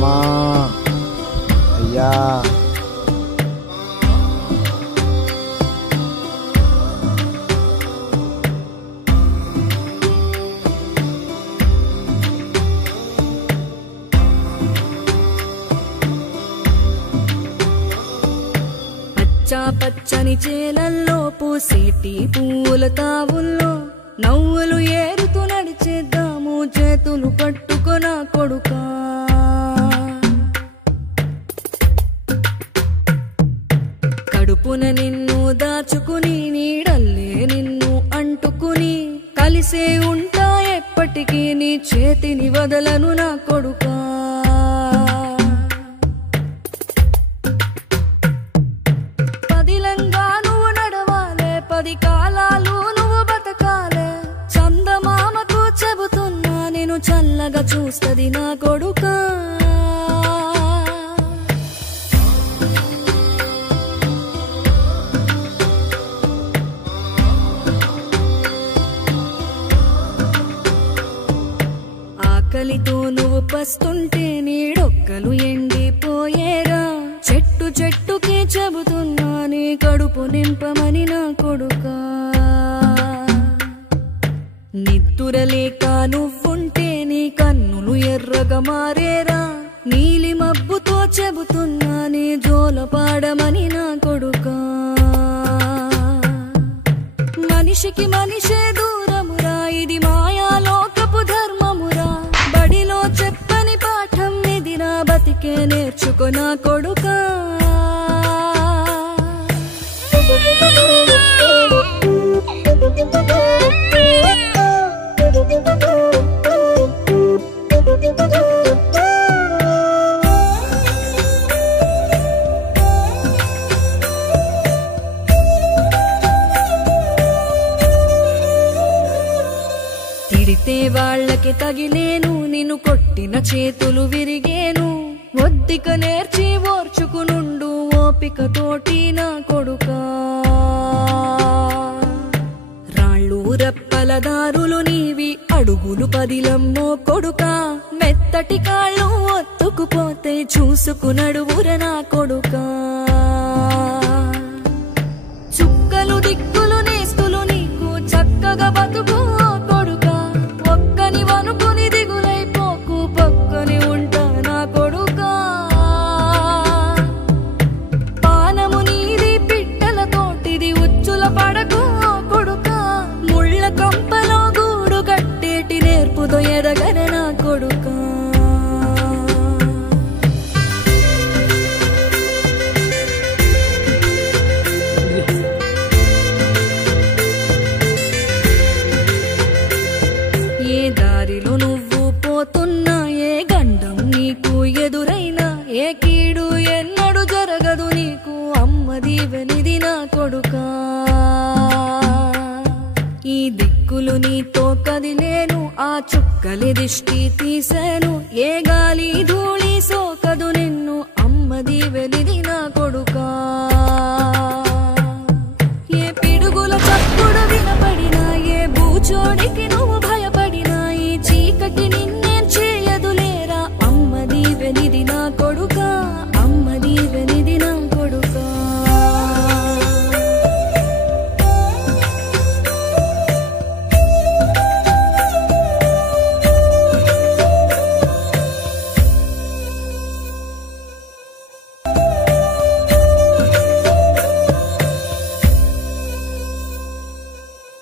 అమ్మా అయ్యా పచ్చని చేలల్లో పూసేటి పూల తావుల్లో నవ్వులు ఏరుతూ నడిచేద్దాము చేతులు పట్టుకొనా కొడుకా. కడుపున నిన్ను దాచుకుని నీడల్లే నిన్ను అంటుకుని కలిసే ఉంటా ఎప్పటికీ నీ చేతిని వదలను నా కొడుకా. పది కాలాలు నువ్వు బతకాలే చందమామకు చెబుతున్నా నేను చల్లగా చూస్తది నా కొడుకా. ఆకలితో నువ్వు పస్తుంటే నీడొక్కలు ఎండిపోయేరా చెట్టు చెట్టుకి చెబుతున్నా నీ కడుపు నింపమని నా కొడుకా. నిద్దురలేక నువ్వుంటే నీ కన్నులు ఎర్రగా మారేరా నీలి మబ్బుతో చెబుతున్నా నీ జోల పాడమని నా కొడుకా. మనిషికి మనిషే దూరమురా ఇది మాయాలోకపు ధర్మమురా బడిలో చెప్పని పాఠం ఇదిరా బతికే నేర్చుకో నా కొడుకా. తిడితే వాళ్ళకి తగిలేను నిన్ను కొట్టిన చేతులు విరిగేను ఒద్దిక నేర్చి ఓర్చుకునుండు ఓపిక తోటి నా కొడుకా. రాళ్ళు రప్పల దారులు నీవి అడుగులు పదిలమ్మో కొడుకా మెత్తటి కాళ్ళు ఒత్తుకుపోతే చూసుకునడువుర నా కొడుకా. చుక్కలు దిక్కులు నేస్తులు నీకు చక్కగా బతుకు కొడుకా ఒక్కని వనుకుని దిగులైపోకు పక్కని ఉంటా నా కొడుకా. పానము నీది పిట్టల తోటిది ఉచ్చుల పడకు కొడుకా ముళ్ళ కంపలో గూడు కట్టేటి నేర్పుతో ఎదగన నా కొడుకా. ఏ దారిలో నువ్వు పోతున్నా ఏ గండం నీకు ఎదురైనా ఏ కీడు ఎన్నడు జరగదు నీకు అమ్మ దీవెనిది నా కొడుకా. ఈ దిక్కులు నీతో కదిలేను ఆ చుక్కలి దిష్టి తీసాను ఏ గాలి ధూళి సోకదు నిన్ను అమ్మ దీవెనిది నా కొడుకా. ఏ పిడుగుల చప్పుడు వినపడినా ఏ భూచోడికి నువ్వు